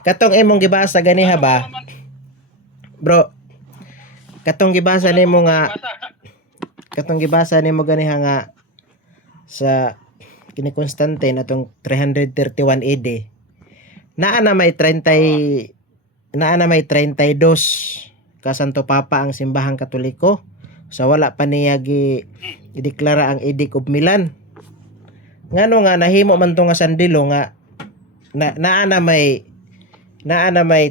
Katong imong gibasa ganiha Ano ba? naman Bro, katong gibasa wala nimo naman ko nga gibasa. katong gibasa nimo ganiha nga sa kini Constantine atong 331 AD. Naa na may 30 Oo. naa na may 32 ka Santo Papa ang simbahang Katoliko. So wala pa niya gideklara ang Edict of Milan. Ngano nga nahimo Oh. man to nga sandilo nga naa na may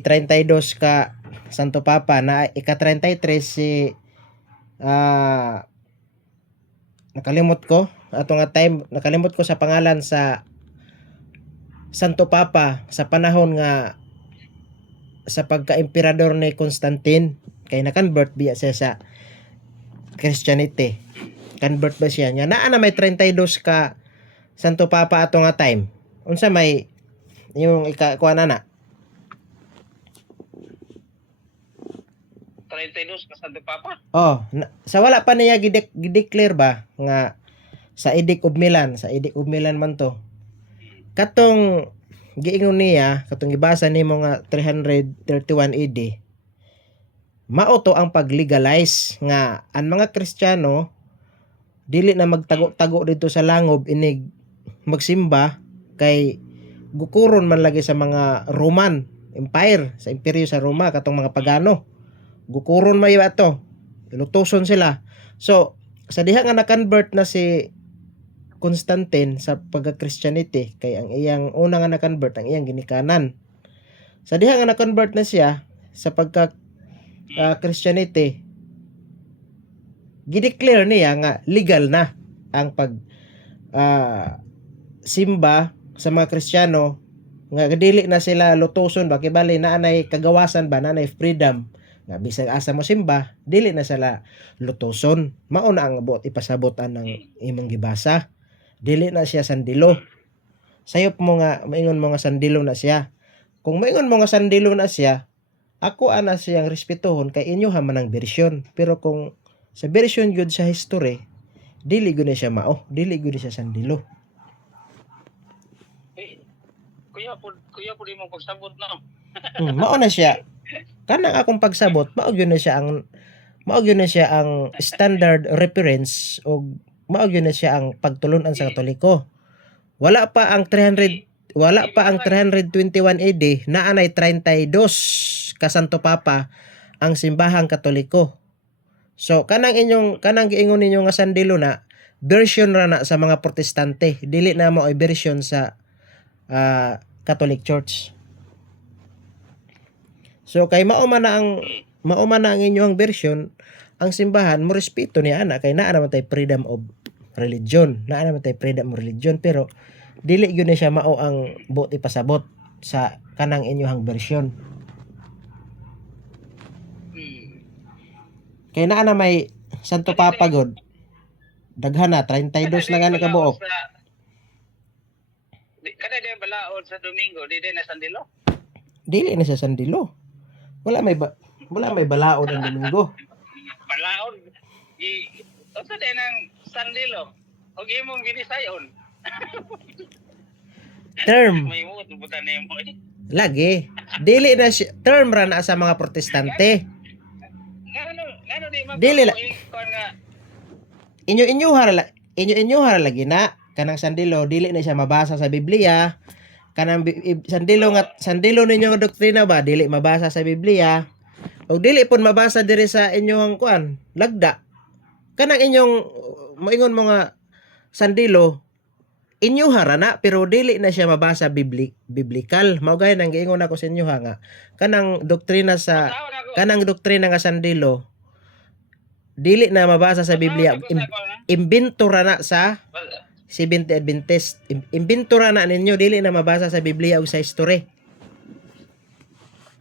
32 ka Santo Papa na ika-33 si nakalimot ko ato nga time, nakalimot ko sa pangalan sa Santo Papa sa panahon nga sa pagka-emperador ni Constantine kay na-convert biya siya sa Christianity. Convert ba siya nya naa na may 32 ka Santo Papa ato nga time. Unsa may yung kuha na 32 ka Santo Papa. sa wala pa niya gideclare ba nga sa Edict of Milan, sa Edict of Milan man to. Katong giingon niya, katong gibasa nimo nga 331 AD. Mao to ang pag-legalize nga ang mga Kristiyano dili na magtago-tago dito sa langob inig magsimba kay gukuron man lagi sa mga Roman Empire, sa imperyo sa Roma katong mga pagano. Gukuron mayo ato. Ilutuson sila. So, sa diha nga na-convert na si Constantine sa pagka-Christianity kay ang iyang una nga na-convert ang iyang ginikanan. Sa diha nga na-convert na siya sa pagka Christianity, gideclare niya nga legal na ang pag simba sa mga Kristiyano nga dili na sila lutuson ba kay bali naanay kagawasan ba naanay freedom nga bisag asa mo simba dili na sila lutuson. Mao na ang abot ipasabotan ng imong gibasa, dili na siya sandilo. Sayop mo nga maingon mo nga sandilo na siya. Kung maingon mo nga sandilo na siya, ako ana siyang respetuhon kay inyo ha man ang bersyon. Pero kung sa bersyon gyud sa history, dili gyud na siya mao, dili gyud siya sandilo. Kuya po di mo pagsabot no. Mao na siya. Kanang akong pagsabot, mao gyud na siya ang standard reference o mao gyud na siya ang pagtulon-an sa Katoliko. Wala pa ang 321 AD na anay 32 ka Santo Papa ang simbahang Katoliko. So kanang giingon ninyo nga sandilo na version ra na sa mga Protestante, dili na mo ay version sa Catholic Church. So kay mao man na ang inyong version, ang simbahan mo respeto ni ana kay naa naman tay freedom of religion. Naa naman tay freedom of religion pero dili gyud na siya mao ang buot ipasabot sa kanang inyong version. Kay naa na may Santo Papa god. Daghan na 32 na gani ka buok. Kada di balaod sa Domingo, di na sandilo. Dili na siya sandilo. Wala may balaod ang Domingo. Balaod. Unsa din ang sandilo? Og imong binisayon. Term. May mo butan nimo. Lagi. Dili na siya term ra na sa mga Protestante. Ngano di Dili la. nga Inyo lagi na kanang sandilo dili na siya mabasa sa Biblia. Kanang sandilo ninyo nga doktrina ba dili mabasa sa Biblia. O dili pun mabasa diri sa inyong lagda. Kanang inyong moingon mo nga sandilo inyo harana pero dili na siya mabasa biblical. Mao gay nang giingon ako sa inyo nga kanang doktrina nga sandilo dili na mabasa sa Biblia. Imbento ra na sa Seventh Adventist. Imbento ra na ninyo dili na mabasa sa Biblia o sa history.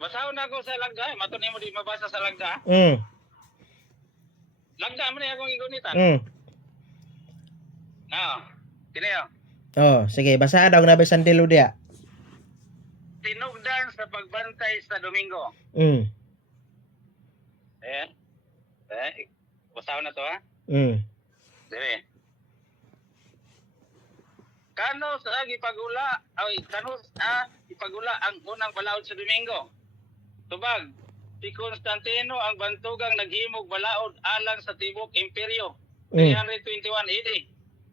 Basahon ako sa lagda, mato nimo di mabasa sa lagda. Lagda man akong igunitan. Kinayo. Sige, basahan daw na sandilo dia. Tinugdan sa pagbantay sa Domingo. Basahon na to ha? Dire. Kano sa gipagula, kano sa pagula ang unang balaod sa Domingo. Tubag, si Constantino ang bantugang naghimog balaod alang sa Tibok Imperyo. 321 AD.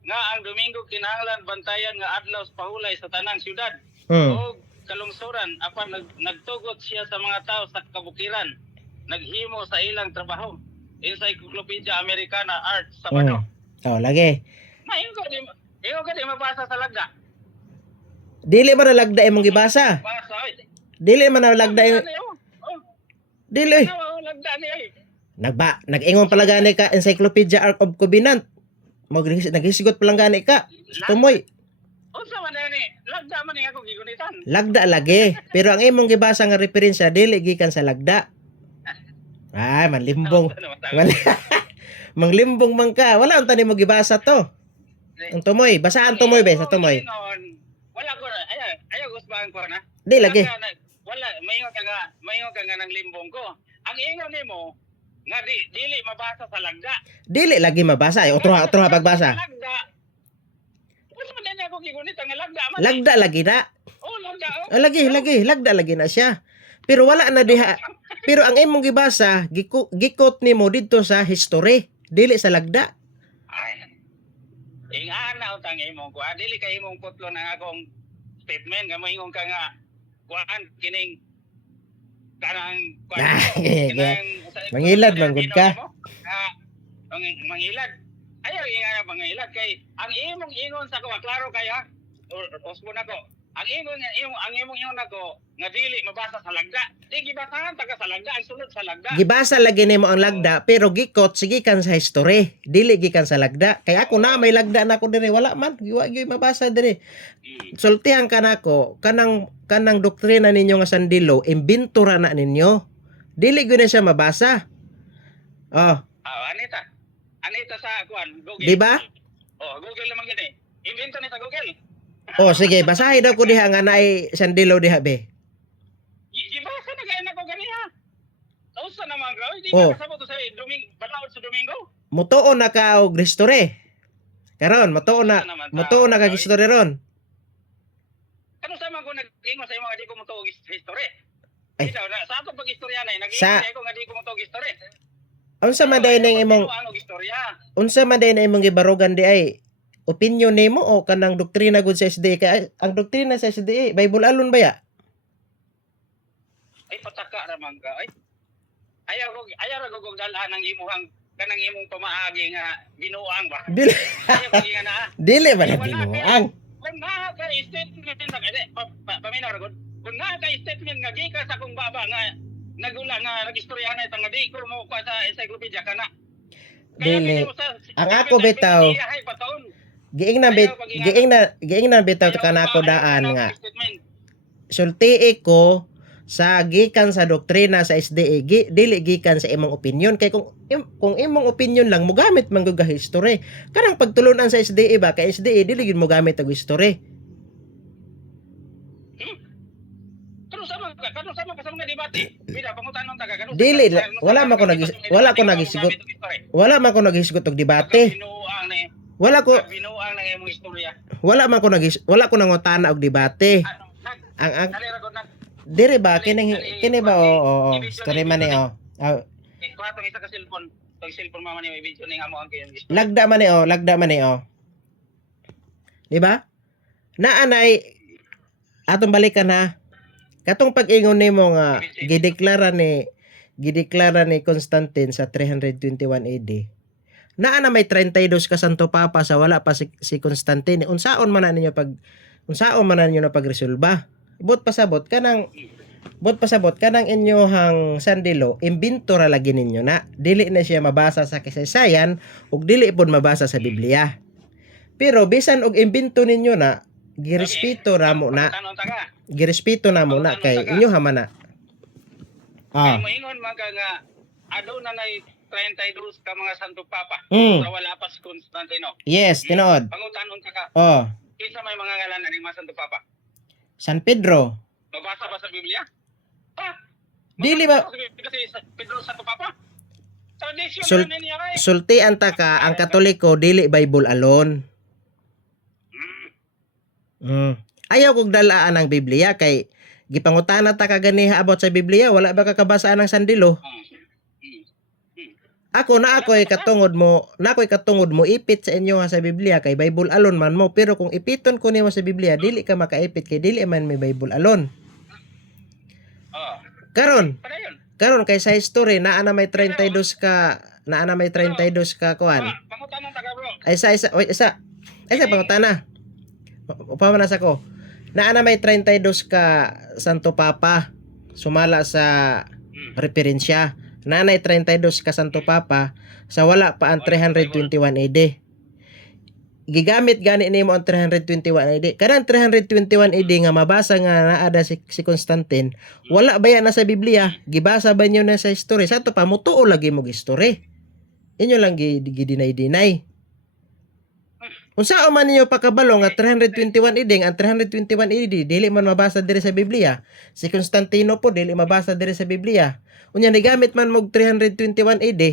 Nga ang Domingo kinahanglan bantayan nga adlaw sa pahulay sa tanang syudad. O kalungsuran apan nagtugot siya sa mga tao sa kabukiran. Naghimo sa ilang trabaho. Encyclopedia Americana Art Sabado. Oh, lagi. Mayon ka di mabasa sa lagda. Dili man nalagda imong gibasa. Basa oy. Dili man nalagda dili. Lagda ni ay. Nag-ingon pala gani ka Encyclopedia Ark of Covenant. Naghisigot pala gani ka. Tumoy. Unsa man ni? Lagda man ni ako gigunitan. Lagda lagi. Pero ang imong gibasa nga referensya dili gikan sa lagda. Ay, manlimbong. Manglimbong man ka. Wala unta nimo gibasa to. Ang tumoy, basaan tumoy be sa tumoy. Wala ko na. Ayaw gusbahan ko na. Di lagi. Wala, mayo ka nga ng limbong ko. Ang ingon nimo nga dili mabasa sa lagda. Dili lagi mabasa. Ay, otro pagbasa. Lagda. Unsa man ni ako gigunitan nga lagda man. Lagda lagi na. Oh, lagda. Oh, lagi, lagda lagi na siya. Pero wala na diha. Pero ang imong gibasa, gikot nimo dito sa history, dili sa lagda. Ay. Ingana utang imong ko. Dili kay imong putlo ng akong statement nga moingon ka nga kuan kining kanang mangilad man gud ka. Mangilad. Ayaw ingana mangilad kay ang imong ingon sa ko klaro kay ha. Osbo na ko. Ang imong ingon nako nga dili mabasa sa lagda. Di gibasahan taga sa lagda, ang sulod sa lagda. Gibasa lagi nimo ang lagda pero gikot sige kan sa history, dili gikan sa lagda. Kaya ako na may lagda na ako diri, wala man giwa gyud mabasa diri. Sultihan ka nako kanang doktrina ninyo nga sandilo, imbento ra na ninyo. Dili gyud na siya mabasa. Oh. Anita sa kuan, Google. Di ba? Oh, Google naman gani. Invento ni sa Google. Oh, sige, basahin daw ko diha nga naay sandilo diha be. Gibasa na gaya na ko ganiha. Usa naman ka, di Oh. ba kasabot sa balaod sa Domingo? Mutuon na ka og history. Karon, mutuon na ka history ron. Ano sa mga ko nag-ingon sa imo nga di ko mo tuog history? Ay. Ikaw na sa ako pag istorya na Sa- nag-ingon ako nga di ko mo tuog history. Unsa man day ning imong istorya? unsa man day na imong gibarugan di ay opinion nimo o kanang doktrina gud sa SDA kay ang doktrina sa SDA Bible alon ba ya? Ay pataka ra man ka. Ay. Ayaw ra gugog dalan ang imuhang kanang imong pamaagi nga binuang ba? Dili, Ayaw ko nga na. dili ba na binuang? Kung nga ka statement na kaya paminaw ra gud. Kung nga ka statement nga gikas akong baba nga nagula nga nagistoryahan na itang nga di ko mo ko sa encyclopedia kana. Dili. Ang ako bitaw, giing na bitaw kanako daan nga sultii ko sa gikan sa doktrina sa SDA dili gikan sa imong opinion kay kung imong opinion lang mogamit man gud history kanang pagtulunan sa SDA ba kay SDA dili gid mogamit og history. Kano sama ka sa mga debate bida pangutanon taga kano Dili wala man ko nagisigot og debate. Wala ko binuang na imong istorya. wala ko nangutana og debate. Ang dire ba kini ba oo story man ni oh. Kuhatong isa ka cellphone. Tong cellphone mama ni may video ning amo ang kayo. Lagda man ni oh. Di ba? Naanay atong balikan ha. Katong pag-ingon nimo nga gideklara ni Constantine sa 321 AD. Naa na may 32 ka Santo Papa sa wala pa si Constantine. Unsaon man na ninyo na pagresolba? Bot pasabot kanang inyohang sandilo imbento ra lagi ninyo na dili na siya mabasa sa kasaysayan ug dili pod mabasa sa Biblia. Pero bisan og imbento ninyo na girespeto namo na kay inyo man na. Ah. Moingon man ka nga aduna nay 32 ka mga Santo Papa. Sa wala pa si Constantino. Yes, tinuod. Pangutanon ka. Oh. Kinsa may mga ngalan ani mga Santo Papa? San Pedro. Mabasa ba sa Biblia? Dili ba kasi Pedro Santo Papa? Tradisyon na niya kay. Sultian ta ka ang Katoliko dili Bible alone. Ayaw kog dalaan ang Biblia kay gipangutana ta kaganiha about sa Biblia, wala ba kakabasaan ng sandilo? Hmm. Hmm. Hmm. Ako na ako'y katungod mo ipit sa inyo nga sa Biblia kay Bible alone man mo, pero kung ipiton ko nimo sa Biblia dili ka makaipit kay dili man may Bible alone. Oh. Karon, Padayon. kay sa history naa na may 32 ka kuan. Pangutanong taga bro. Ay isa pangutana. Upama na sa ko. Naa na may 32 ka Santo Papa sumala sa referensya. Nanay 32 ka Santo Papa sa wala pa ang 321 AD. Gigamit gani nimo ang 321 AD. Kanang 321 AD nga mabasa nga naada si Constantine, wala ba yan na sa Biblia? Gibasa ba niyo na sa history? Sa to pa mutuo lagi mo history. Inyo lang gidinay-dinay. Unsa man niyo pakabalo nga 321 AD, ang 321 AD dili man mabasa diri sa Biblia. Si Constantino po dili mabasa diri sa Biblia. Unya nigamit man mo 321 AD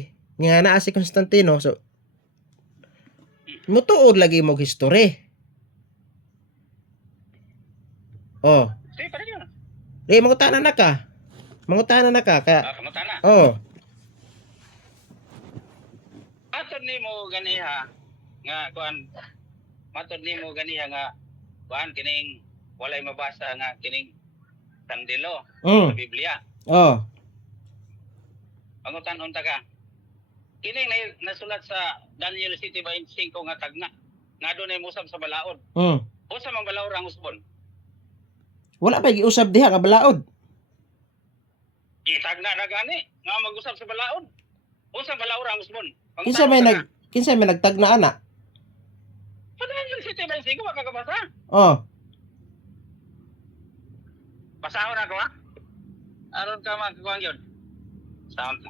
nga naa si Constantino. So mutuod lagi mo history. Oh, Sige, padayon. mangutana na ka. Mangutana na ka Pangutana. Oh, Matod nimo ganiha nga kuan. Matod nimo ganiha nga kuan kining walay mabasa nga kining sandilo sa Biblia. oh. Pangutan unta ka. Kining nasulat sa Daniel 7:25 nga tagna. Nga dunay musab sa balaod. Usa man balaod ang usbon. Wala pa giusab diha nga balaod. Itagna na gani nga mag-usab sa balaod. Usa balaod ang usbon. Kinsa may nagtagna ana? Sa Daniel 7:25 wa kakabasa. Oh. Basahon ako ha. Aron ka magkuan gyud. Sound.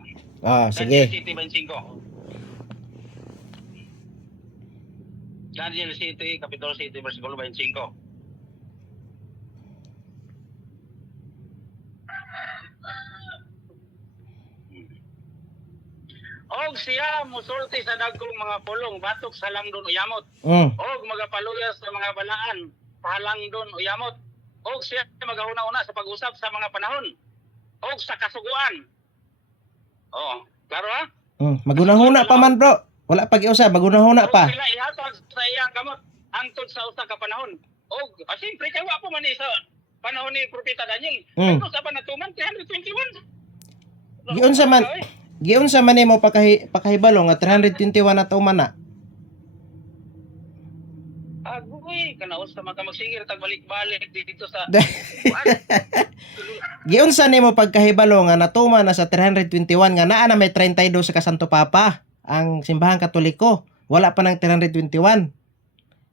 Sige. Daniel 7:25. Daniel 7, Kapitulo 7, versikulo 25. Og siya musulti sa dagkong mga pulong batok sa langdon uyamot. Og magapaluyas sa mga balaan palangdon uyamot. Og siya magahuna-una sa pag-usap sa mga panahon. Og sa kasuguan. Oh, klaro ha? Magunahuna pa man bro. Wala pa giusab, magunahuna pa. Sila ihatag sa iyang kamot hangtod sa usa ka panahon. Og siyempre kay wa po man sa panahon ni Propeta Daniel. Ano sa panatuman 321? Giunsa man nimo pakahibalo nga 321 na tuman na. Agoy, kanaos sa mga magsingir tag balik-balik dito sa Giunsa nimo pagkahibalo nga natuman na sa 321 nga naa na may 32 sa Santo Papa ang simbahang Katoliko. Wala pa ng 321.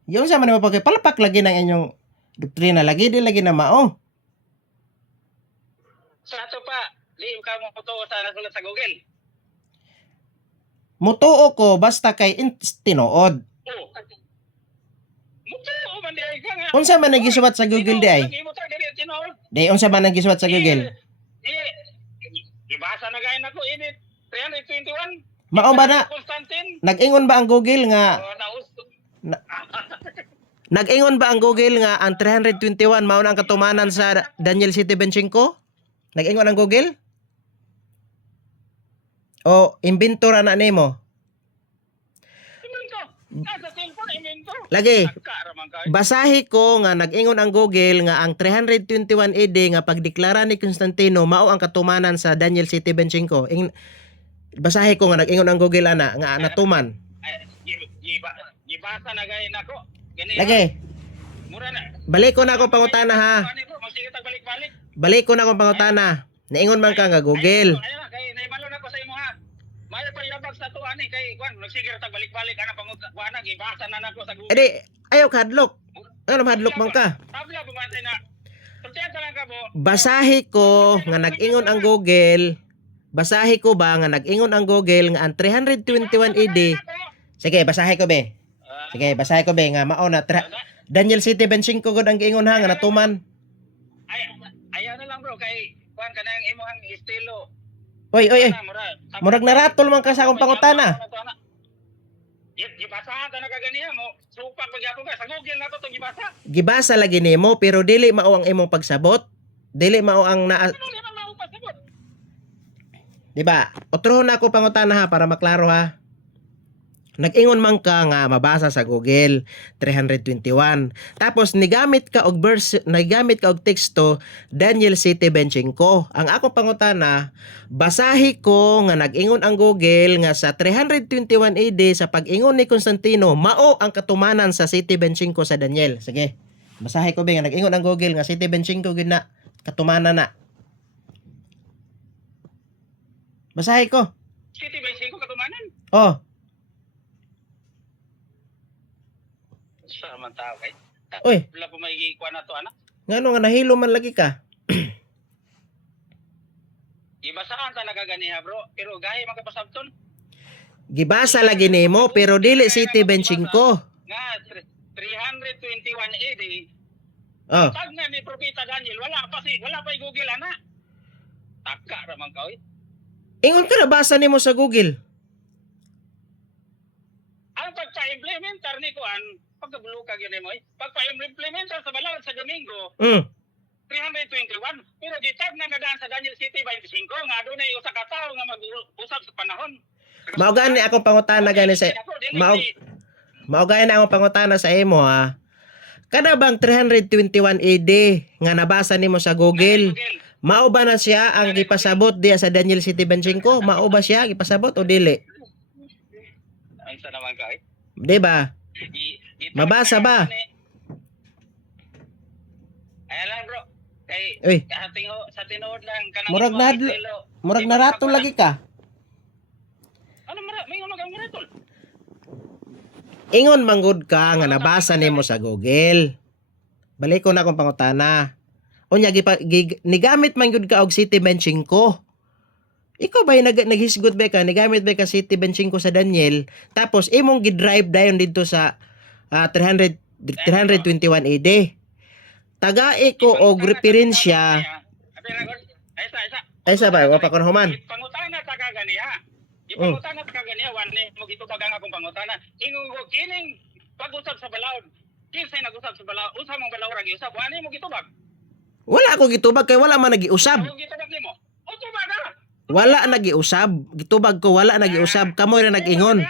Giunsa man nimo palapak lagi ng inyong doktrina lagi di lagi na mao. Sa ato pa, di ka mo tuo sa nasulat sa Google. Mutuo ko basta kay tinuod. Oh. Mutuo man di ay ka nga. Unsa man nagisuwat sa Google di ay? Di unsa man nagisuwat sa Google? Ibasa na gayon ako edit 321. Mao ba na? Constantine. Nag-ingon ba ang Google nga Nag-ingon ba ang Google nga ang 321 mao na ang katumanan sa Daniel 7:25? Nag-ingon ang Google? O inventora na nimo? Lagi. Basahi ko nga nag-ingon ang Google nga ang 321 AD nga pagdeklara ni Constantino mao ang katumanan sa Daniel 7:25. Basahi ko nga nag-ingon ang Google ana nga natuman. Gibasa na gayon ako. Lagi. Mura na. Balik ko na ako pangutana ha. Sige tag balik-balik. Balik ko na akong pangutana. Naingon man ka nga Google. Ayun na, kay naibalo na ko sa imo ha. Mayo pa ilabag sa tuwa ni kay kuan, nagsigir tag balik-balik ana pangutana gibasa na nako sa Google. Edi, ayaw ka hadlok. Ano mahadlok man ka? Tabla bumatay na. Tungtiyan lang ka mo. Basahi ko nga nag-ingon ang Google. Basahi ko ba nga nag-ingon ang Google nga ang 321 AD. Sige, basahi ko be. Sige, basahi ko be nga mao na Daniel 7:25 gud ang giingon ha nga natuman. Ayaw na lang bro kay kuan kanang imong estilo. Oy. Murag naratol man ka sa akong pangutana. Gibasahan ta na kaganiya mo. Supak pagyapon ka sa Google na to gibasa. Gibasa lagi nimo pero dili mao ang imong pagsabot. Dili mao ang naa, Ano naman maupasabot? di ba? Otrohon na ako pangutana ha para maklaro ha. Nag-ingon man ka nga mabasa sa Google 321. Tapos nigamit ka og verse, nigamit ka og teksto Daniel 7:25. Ang akong pangutana, basahi ko nga nag-ingon ang Google nga sa 321 AD sa pag-ingon ni Constantino mao ang katumanan sa 7:25 sa Daniel. Sige. Basahi ko ba nga nag-ingon ang Google nga 7:25 gid na katumanan na. Basahi ko. City 25 katumanan. Oh, Sa man tao kay. oy, Wala po may ikuan na to anak. ngano nga nahilo man lagi ka? Gibasahan ta na kaganiya bro. Pero gahi magkapasabton. Gibasa lagi nimo pero dili 7:25. Nga 321 AD. Oh, Tag na ni Propeta Daniel, wala pa Google ana. Taka ra man ka oy. ingon ka nabasa nimo sa Google. Ang pagpa-implementar ni kuan, pagkabuluka gyud mo, pagpa-implementar sa balawod sa Domingo, 321. Pero gitag na nadaan sa Daniel City 25 nga adunay usa ka tawo nga mag-usap sa panahon. Mao gani akong pangutana gani sa mao gani akong pangutana sa imo ha. Kada bang 321 AD nga nabasa nimo sa Google, mao ba na siya ang gipasabot diya sa Daniel City 25? Mao ba siya gipasabot o dili? Ay sa naman ka oy. Di ba? Mabasa ba? Ay lang bro. Kay Uy, sa tinuod lang kanang Murag murag narato lagi ka. Ano may umagang maratol? Ingon manggod ka nga nabasa nimo sa Google. Balik ko na akong pangutana. Unya nigamit man gyud ka og City 25. Ikaw ba naghisgot ba ka nigamit ba ka City 25 sa Daniel tapos imong gidrive dayon dito sa 321 AD. Tagai ko og referensya. Ay sa ba wa pa kon human. Pangutana ta kaganiya. Ipangutana ta kaganiya wan ni mo gitubag ang akong pangutana. Ingon ko kining pag-usap sa balawod. Kinsay nag-usap sa balawod? Usa mong balawod ra giusap? Wani mo gitubag? Wala ako gitubag kay wala man nagiusab. Ano gitubag nimo? Utubag ka. Wala nagiusab. Gitubag ko wala nagiusab. Kamoy ra nag-ingon.